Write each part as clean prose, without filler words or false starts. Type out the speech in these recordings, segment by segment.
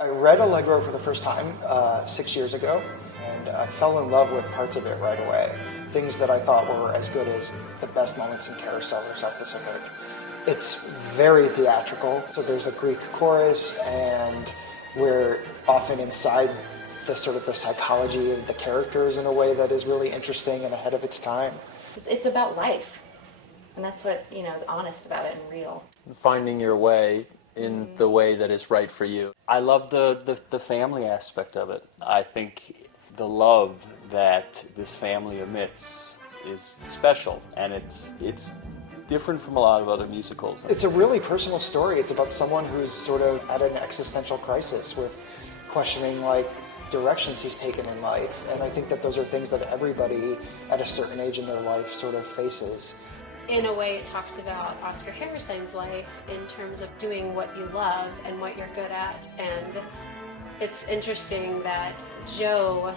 I read Allegro for the first time 6 years ago, and I fell in love with parts of it right away. Things that I thought were as good as the best moments in Carousel or South Pacific. It's very theatrical, so there's a Greek chorus, and we're often inside the sort of the psychology of the characters in a way that is really interesting and ahead of its time. It's about life, and that's what, is honest about it and real. Finding your way in the way that is right for you. I love the family aspect of it. I think the love that this family emits is special, and it's different from a lot of other musicals. It's a really personal story. It's about someone who's sort of at an existential crisis with questioning directions he's taken in life. And I think that those are things that everybody at a certain age in their life sort of faces. In a way, it talks about Oscar Hammerstein's life in terms of doing what you love and what you're good at. And it's interesting that Joe,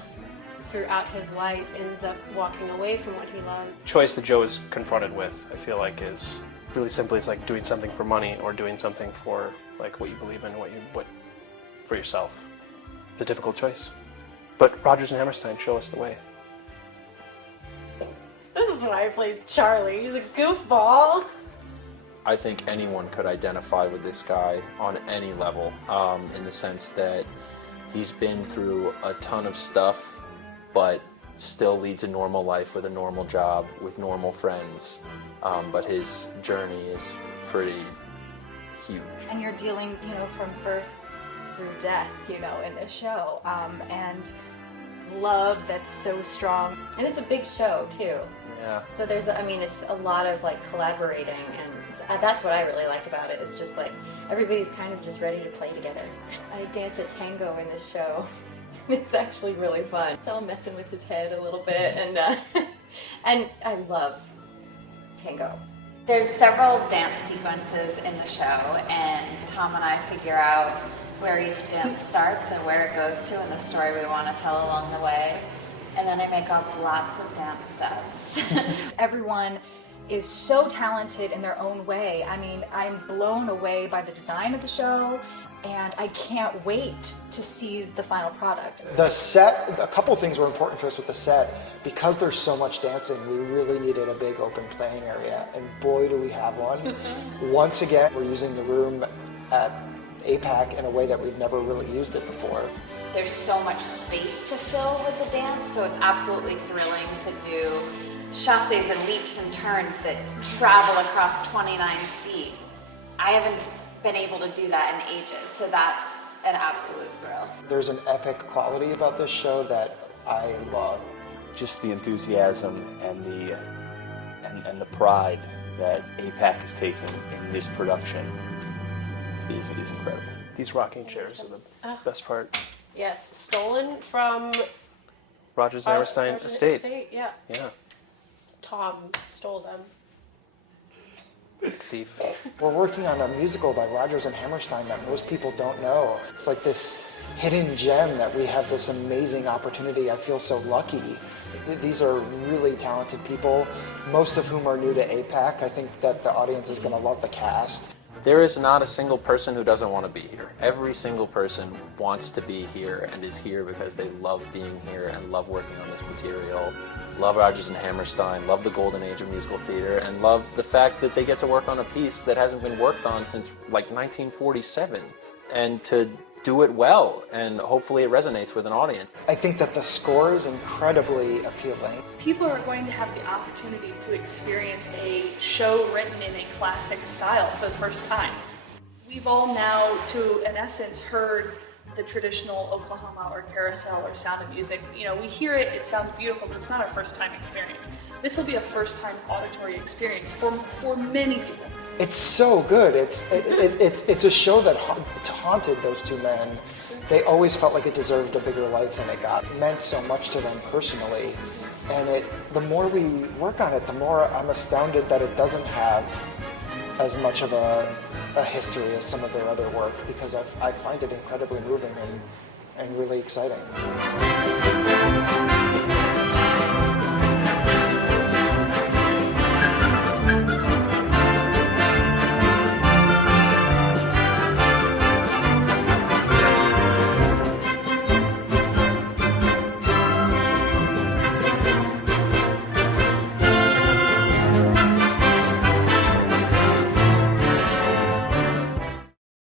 throughout his life, ends up walking away from what he loves. The choice that Joe is confronted with, I feel like, is really simply, it's like doing something for money or doing something for what you believe in, what for yourself. It's a difficult choice. But Rodgers and Hammerstein show us the way. This is why he plays Charlie. He's a goofball. I think anyone could identify with this guy on any level, in the sense that he's been through a ton of stuff, but still leads a normal life with a normal job, with normal friends. But his journey is pretty huge. And you're dealing, from birth through death, in this show, and love that's so strong. And it's a big show, too. Yeah. So there's, it's a lot of collaborating, and that's what I really like about it. It's just everybody's kind of just ready to play together. I dance a tango in this show. It's actually really fun. It's all messing with his head a little bit, and and I love tango. There's several dance sequences in the show, and Tom and I figure out where each dance starts and where it goes to and the story we want to tell along the way. And then I make up lots of dance steps. Everyone is so talented in their own way. I'm blown away by the design of the show, and I can't wait to see the final product. The set, a couple things were important to us with the set. Because there's so much dancing, we really needed a big open playing area, and boy do we have one. Once again, we're using the room at APAC in a way that we've never really used it before. There's so much space to fill with the dance, so it's absolutely thrilling to do chassés and leaps and turns that travel across 29 feet. I haven't been able to do that in ages, so that's an absolute thrill. There's an epic quality about this show that I love. Just the enthusiasm and the pride that APAC has taken in this production is incredible. These rocking chairs are the best part. Yes, stolen from Rodgers and Hammerstein estate. Yeah. Yeah. Tom stole them. Thief. We're working on a musical by Rodgers and Hammerstein that most people don't know. It's like this hidden gem that we have this amazing opportunity. I feel so lucky. These are really talented people, most of whom are new to APAC. I think that the audience is going to love the cast. There is not a single person who doesn't want to be here. Every single person wants to be here and is here because they love being here and love working on this material, love Rodgers and Hammerstein, love the golden age of musical theater, and love the fact that they get to work on a piece that hasn't been worked on since 1947, and to do it well, and hopefully it resonates with an audience. I think that the score is incredibly appealing. People are going to have the opportunity to experience a show written in a classic style for the first time. We've all now, in essence, heard the traditional Oklahoma or Carousel or Sound of Music. We hear it, it sounds beautiful, but it's not our first time experience. This will be a first time auditory experience for many people. It's so good. It's a show that haunted those two men. They always felt like it deserved a bigger life than it got. It meant so much to them personally. And the more we work on it, the more I'm astounded that it doesn't have as much of a history as some of their other work, because I find it incredibly moving and really exciting.